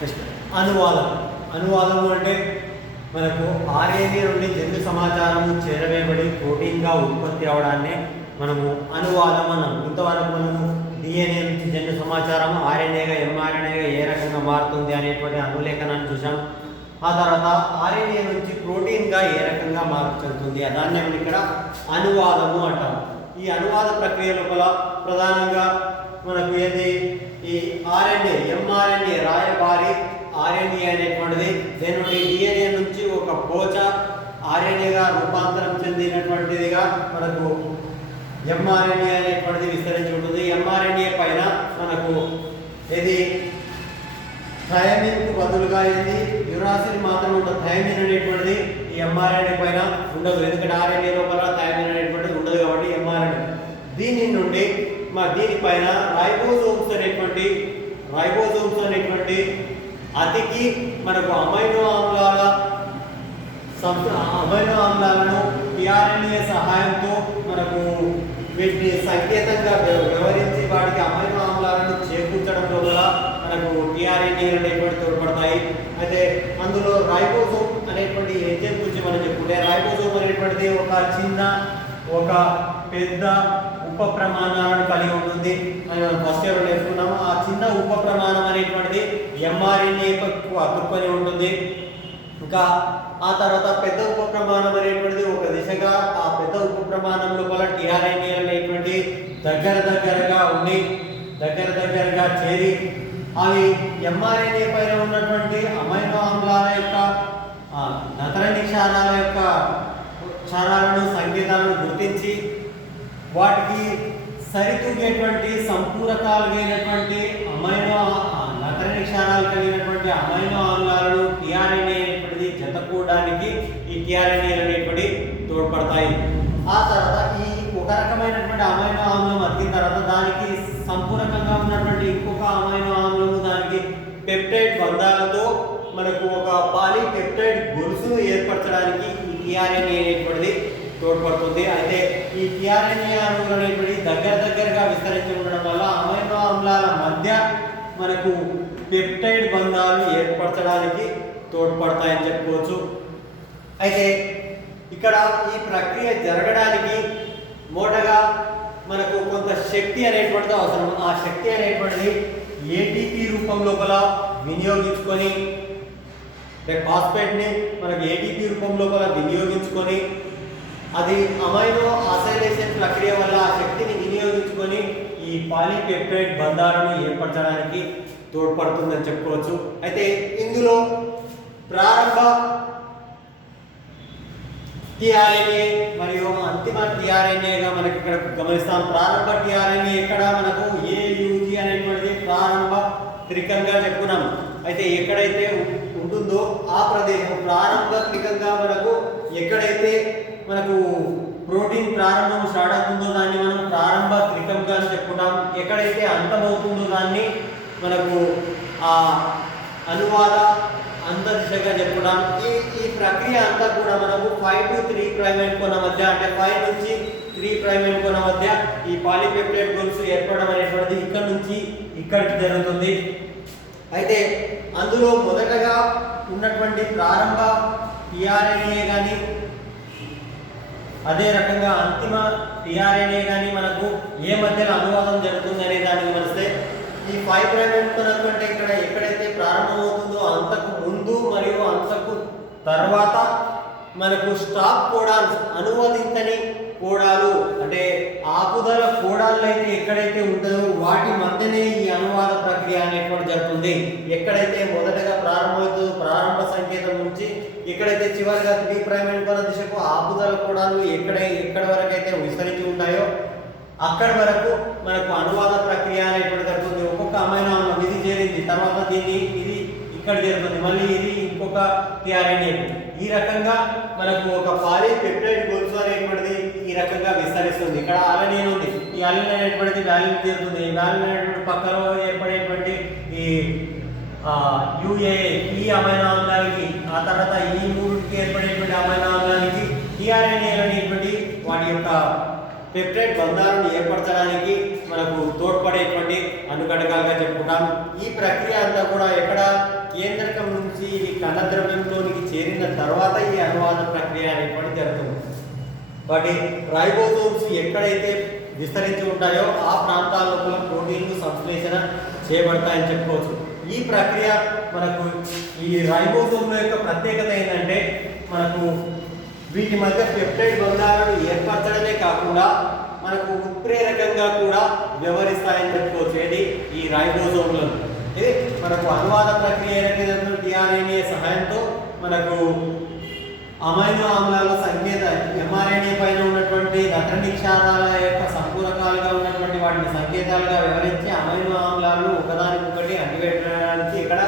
Next అనువాదం. అనువాదము అంటే మనకు ఆర్ఎన్ఏ నుండి జంతు సమాచారము చేరవేయబడి ప్రోటీన్గా ఉత్పత్తి అవడాన్నే మనము అనువాదం అన్నాం. ఇంతవరకు మనము డిఎన్ఏ నుంచి జన్యు సమాచారం ఆర్ఎన్ఏగా ఎంఆర్ఎన్ఏగా ఏ రకంగా మారుతుంది అనేటువంటి అనులేఖనాన్ని చూసాం ఆ తర్వాత ఆర్ఎన్ఏ నుంచి ప్రోటీన్గా ఏ రకంగా మార్పు చెందుతుంది దాన్ని మనం ఇక్కడ అనువాదము అంటాం. ఈ అనువాద ప్రక్రియ లోపల ప్రధానంగా మనకు ఏది ఈ ఆర్ఎన్ఏ ఎంఆర్ఎన్ఏ రాయబారి ఆర్ఎన్ఏ అనేటువంటిది దీని నుండి డిఎన్ఏ నుంచి ఒక పోచ ఆర్ఎన్ఏగా రూపాంతరం చెందినటువంటిదిగా మనకు ఎంఆర్ఎన్ఏ అనేటువంటిది విస్తరించి ఉంటుంది. ఎంఆర్ఎన్ఏ పైన మనకు ఇది థయమిన్కు బదులుగా ఏంది? యురాసిన్ మాత్రం ఉండదు థయమిన్ అనేటువంటిది ఈ ఎంఆర్ఎన్ఏ పైన ఉండదు. ఎందుకంటే ఆర్ఎన్ఏ లోపల థయమిన్ అనేటువంటిది ఉండదు కాబట్టి ఎంఆర్ఎన్ఏ దీని నుండి మా దీనిపైన రైబోజోమ్స్ అనేటువంటి రైబోజోమ్స్ అనేటువంటి అతికి మనకు అమైనో ఆమ్లాల అమైనో ఆమ్లాలను టిఆర్ఎన్ఏ సహాయంతో మనకు వీటిని సంకేతంగా వివరించి వాటికి అమైనో ఆమ్లాలను చేకూర్చడం వల్ల మనకు టిఆర్ఎన్ఏ అనేటువంటి తోడ్పడతాయి. అయితే అందులో రైబోజోమ్ అనేటువంటి ఏజెంట్ గురించి మనం చెప్పుకుంటే రైబోజోమ్ అనేటువంటిది ఒక చిన్న ఒక పెద్ద ఉప ప్రమాణాలను కలిగి ఉంటుంది. అని మనం ఫస్ట్ ఇయర్లో నేర్చుకున్నాము? ఆ చిన్న ఉప ప్రమాణం అనేటువంటిది ఎంఆర్ఎన్ఏ అతుక్కొని ఉంటుంది. ఇంకా ఆ తర్వాత పెద్ద ఉప ప్రమాణం అనేటువంటిది ఒక దిశగా ఆ పెద్ద ఉప ప్రమాణం లోపల టీఆర్ఎన్ఏ అనేటువంటి దగ్గర దగ్గరగా ఉండి దగ్గర దగ్గరగా చేరి అవి ఎంఆర్ఎన్ఏ పైన ఉన్నటువంటి అమైనో ఆమ్లాల యొక్క ఆ, నిక్షారాల క్షారాల యొక్క క్షారాలను సంకేతాలను గుర్తించి వాటికి సరితూగేటువంటి సంపూరకాలుగైనటువంటి అమైనో నగర నిక్షారాలు కలిగినటువంటి అమైనో ఆమ్లాలను టిఆర్ఎన్ఏ అనేటువంటిది జతకూడడానికి ఈ టిఆర్ఎన్ఏ అనేటువంటి తోడ్పడతాయి. ఆ తర్వాత ఈ ఒక రకమైనటువంటి అమైనో ఆమ్లం అద్దిన తర్వాత దానికి సంపూరకంగా ఉన్నటువంటి ఇంకొక అమైనో ఆమ్లము దానికి పెప్టైడ్ బంధాలతో మనకు ఒక పాలీపెప్టైడ్ గొలుసును ఏర్పరచడానికి ఈ టిఆర్ఎన్ఏ అనేటువంటిది తోడ్పడుతుంది. అయితే ఈ టిఆర్ఎన్ఏ అణువులు అనేటువంటి దగ్గర దగ్గరగా విస్తరించి ఉండడం వల్ల అమైనో ఆమ్లాల మధ్య మనకు పెప్టైడ్ బంధాలు ఏర్పరచడానికి తోడ్పడతాయని చెప్పుకోవచ్చు. అయితే ఇక్కడ ఈ ప్రక్రియ జరగడానికి మూటగా మనకు కొంత శక్తి అనేటువంటిది అవసరం. ఆ శక్తి అనేటువంటిది ఏటీపీ రూపం లోపల వినియోగించుకొని ఫాస్ఫేట్ని మనకు ఏటీపీ రూపం లోపల వినియోగించుకొని అది అమైనో అసైలేషన్ ప్రక్రియ వల్ల ఆ శక్తిని వినియోగించుకొని ఈ పాలీపెప్టైడ్ బంధాలను ఏర్పరచడానికి తోడ్పడుతుందని చెప్పుకోవచ్చు. అయితే ఇందులో ప్రారంభ టిఆర్ఎన్ఏ మరియు అంతిమ టిఆర్ఎన్ఏగా మనకి ఇక్కడ గమనిస్తాం. ప్రారంభ టిఆర్ఎన్ఏ ఎక్కడ? మనకు ఏయుజి అనేటువంటిది ప్రారంభ త్రికంగా చెప్పుకున్నాం. అయితే ఎక్కడైతే ఉంటుందో ఆ ప్రదేశం ప్రారంభ త్రికంగా మనకు ఎక్కడైతే మనకు ప్రోటీన్ ప్రారంభం స్టార్ట్ అవుతుందో దాన్ని మనం ప్రారంభ త్రికంగా చెప్పుకుంటాం. ఎక్కడైతే అంతమవుతుందో దాన్ని మనకు ఆ అనువాద అంతర్దిశగా చెప్పుకుంటాం. ఈ ఈ ప్రక్రియ అంతా కూడా మనకు ఫైవ్ టు త్రీ ప్రైమ్ కోణ మధ్య అంటే ఫైవ్ నుంచి త్రీ ప్రైమ్ కోణ మధ్య ఈ పాలిపెప్టైడ్ గొలుసు ఏర్పడడం అనేటువంటిది ఇక్కడ నుంచి ఇక్కడికి జరుగుతుంది. అయితే అందులో మొదటగా ఉన్నటువంటి ప్రారంభ టిఆర్ఎన్ఏ కానీ అదే రకంగా అంతిమ టిఆర్ఎన్ఏ కానీ మనకు ఏ మధ్యలో అనువాదం జరుగుతుంది అనే దాన్ని వస్తే ఈ ఫైవ్ ప్రైమ్ అనుకున్నటువంటి ఇక్కడ ఎక్కడైతే ప్రారంభమవుతుందో అంతకు ముందు మరియు అంతకు తర్వాత మనకు స్టాప్ కూడా అనువదించని కోడాలు అంటే ఆపుదల కోడాలు అయితే ఎక్కడైతే ఉంటుందో వాటి మధ్యనే ఈ అనువాద ప్రక్రియ అనేటువంటి జరుగుతుంది. ఎక్కడైతే మొదటగా ప్రారంభమవుతుందో ప్రారంభ సంకేతం నుంచి ఎక్కడైతే చివరిగా త్రీ ప్రైమ్ అనుకున్న దిశకు ఆపుదల కోడాలు ఎక్కడ ఎక్కడి వరకు అయితే విస్తరించి ఉంటాయో అక్కడి వరకు మనకు అనువాద ప్రక్రియ అనేటువంటి జరుగుతుంది ఒక్కొక్క అమైనో ఇది చేరింది తర్వాత దీన్ని ఇది ఇక్కడ జరుగుతుంది మళ్ళీ ఇది ఇంకొక టిఆర్ఎన్ఏ ఈ రకంగా మనకు ఒక పాలీ పెప్టైడ్ గొలుసు అనేటువంటిది ఈ రకంగా విస్తరిస్తుంది. ఇక్కడ అలనీన్ ఉంది? ఈ అలనీన్ అనేటువంటిది వ్యాలిన్ తీరుతుంది ఈ వ్యాలిన్ అనేటువంటి పక్కన ఏర్పడేటువంటి ఈ యూఏఏ ఈ అమైనో ఆమ్లానికి ఆ తర్వాత ఈ మూడుకి ఏర్పడేటువంటి అమైనో ఆమ్లానికి టిఆర్ఎన్ఏ అనేటువంటి వాటి యొక్క పెప్టైడ్ బంధాలను ఏర్పరచడానికి మనకు తోడ్పడేటువంటి అనుకటకాలుగా చెప్పుకుంటాం ఈ ప్రక్రియ అంతా కూడా ఎక్కడ కేంద్రకం నుంచి ఇవి కణద్రవ్యంలోనికి చేరిన తర్వాత ఈ అనువాద ప్రక్రియ అనేటువంటి జరుగుతుంది. వాటి రైబోజోమ్స్ ఎక్కడైతే విస్తరించి ఉంటాయో ఆ ప్రాంతాలలో లోపల ప్రోటీన్లు సంశ్లేషణ చేయబడతాయని చెప్పుకోవచ్చు. ఈ ప్రక్రియ మనకు ఈ రైబోజోమ్ల యొక్క ప్రత్యేకత ఏంటంటే మనకు వీటి మధ్య పెప్టైడ్ బంధాలను ఏర్పరచడమే కాకుండా మనకు ఉత్ప్రేరకంగా కూడా వ్యవహరిస్తాయని చెప్పుకోవచ్చు. ఏది? ఈ రైబోసోమ్లను ఇది మనకు అనువాద ప్రక్రియ డిఆర్ఎన్ఏ సహాయంతో మనకు అమైనో ఆమ్లాల సంకేత ఎంఆర్ఎన్ఏ పైన ఉన్నటువంటి రత్న క్షారాల యొక్క సంపూరకాలుగా ఉన్నటువంటి వాటిని సంకేతాలుగా వివరించి అమైనో ఆమ్లాలను ఒకదాని అంటిపెట్టడానికి ఇక్కడ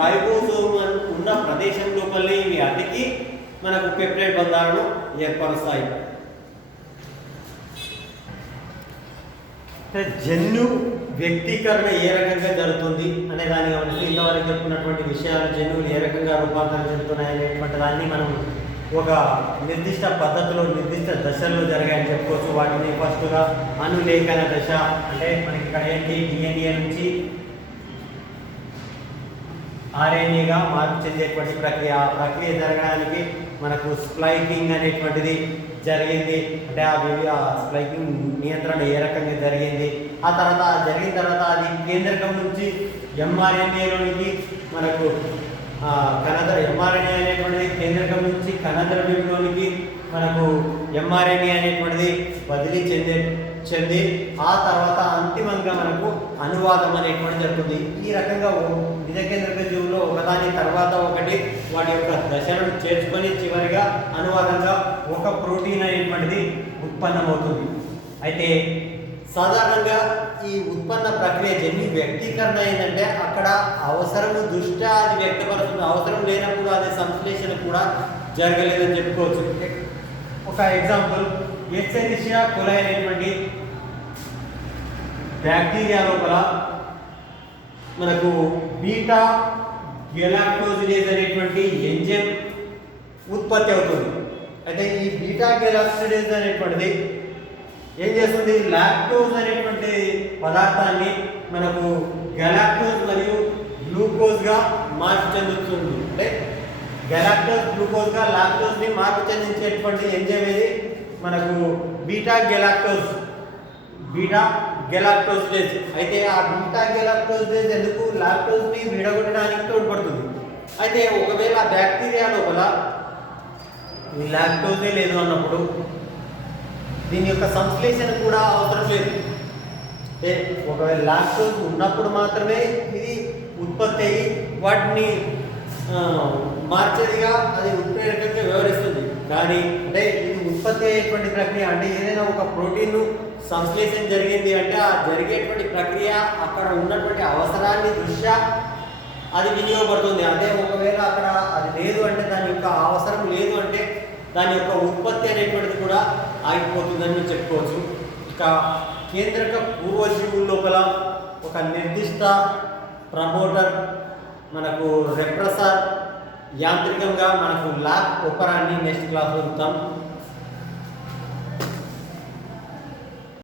రైబోసోమ్ అని ఉన్న ప్రదేశం లోపలనే ఇవి అతికి మనకు పెప్టైడ్ బంధాలను ఏర్పరుస్తాయి. అంటే జన్యు వ్యక్తీకరణ ఏ రకంగా జరుగుతుంది అనే దాన్ని గమనిస్తే ఇంతవరకు చెప్పుకున్నటువంటి విషయాలు జన్యువులు ఏ రకంగా రూపాంతరం చెందుతున్నాయి అనేటువంటి దాన్ని మనం ఒక నిర్దిష్ట పద్ధతిలో నిర్దిష్ట దశల్లో జరిగాయని చెప్పుకోవచ్చు. వాటిని ఫస్ట్గా అనులేఖన దశ అంటే మనకి ఇక్కడ ఏంటి? డిఎన్ఏ నుంచి ఆర్ఎన్ఏగా మార్పు చెందేటువంటి ప్రక్రియ. ఆ ప్రక్రియ జరగడానికి మనకు స్ప్లైకింగ్ అనేటువంటిది జరిగింది. అంటే ఆ వివి ఆ స్ప్లైకింగ్ నియంత్రణ ఏ రకంగా జరిగింది? ఆ తర్వాత జరిగిన తర్వాత అది కేంద్రకం నుంచి ఎంఆర్ఎన్ఏలోనికి మనకు ఆ, కణద్ర ఎంఆర్ఎన్ఏ అనేటువంటిది కేంద్రకం నుంచి కణద్రవ్యంలోనికి మనకు ఎంఆర్ఎన్ఏ అనేటువంటిది బదిలీ చెందే చెంది ఆ తర్వాత అంతిమంగా మనకు అనువాదం అనేటువంటి జరుగుతుంది. ఈ రకంగా ఓ- నిజ ఒకదాని తర్వాత ఒకటి వాటి యొక్క దశలను చేర్చుకొని చివరిగా అనువాదంగా ఒక ప్రోటీన్ అనేటువంటిది ఉత్పన్నమవుతుంది. అయితే సాధారణంగా ఈ ఉత్పన్న ప్రక్రియ జన్యు వ్యక్తీకరణ ఏంటంటే అక్కడ అవసరము దృష్ట్యా అది వ్యక్తపరుస్తుంది. అవసరం లేనప్పుడు అది సంశ్లేషణ కూడా జరగలేదని చెప్పుకోవచ్చు. ఒక ఎగ్జాంపుల్ ఎస్ఎనిషియా కులై అనేటువంటి బ్యాక్టీరియా లోపల మనకు బీటా గెలాక్టోజినేజ్ అనేటువంటి ఎంజైమ్ ఉత్పత్తి అవుతుంది. అయితే ఈ బీటా గెలాక్సిడేజ్ అనేటువంటిది ఏం చేస్తుంది? లాక్టోజ్ అనేటువంటి పదార్థాన్ని మనకు గెలాక్టోజ్ మరియు గ్లూకోజ్గా మార్పు చెందుతుంది. అంటే గెలాక్టోజ్ గ్లూకోజ్గా లాక్టోజ్ని మార్పు చెందించేటువంటి ఎంజైమ్ ఏది? మనకు బీటా గెలాక్టోజ్. బీటా గెలాక్టోస్టేజ్ అయితే ఆ బీటా గెలాక్టోస్టేజ్ ఎందుకు? లాక్టోజ్ని విడగొట్టడానికి తోడ్పడుతుంది. అయితే ఒకవేళ బ్యాక్టీరియా లోపల లాక్టోజే లేదు అన్నప్పుడు దీని యొక్క సంశ్లేషణ కూడా అవసరం లేదు. ఒకవేళ లాక్టోజ్ ఉన్నప్పుడు మాత్రమే ఇది ఉత్పత్తి అయ్యి వాటిని మార్చేదిగా అది ఉత్ప్రేరకంగా వ్యవహరిస్తుంది. కానీ అంటే ఉత్పత్తి అయ్యేటువంటి ప్రక్రియ అంటే ఏదైనా ఒక ప్రోటీన్ సంశ్లేషణ జరిగింది అంటే ఆ జరిగేటువంటి ప్రక్రియ అక్కడ ఉన్నటువంటి అవసరాన్ని దృష్ట్యా అది వినియోగపడుతుంది. అదే ఒకవేళ అక్కడ అది లేదు అంటే దాని యొక్క అవసరం లేదు అంటే దాని యొక్క ఉత్పత్తి అనేటువంటిది కూడా ఆగిపోతుందని మేము చెప్పుకోవచ్చు. ఇక కేంద్రక పూర్వజీవుల లోపల ఒక నిర్దిష్ట ప్రమోటర్ మనకు రెప్రసర్ యాంత్రికంగా మనకు ల్యాబ్ ఒపరాన్ని నెక్స్ట్ క్లాస్ చూద్దాం.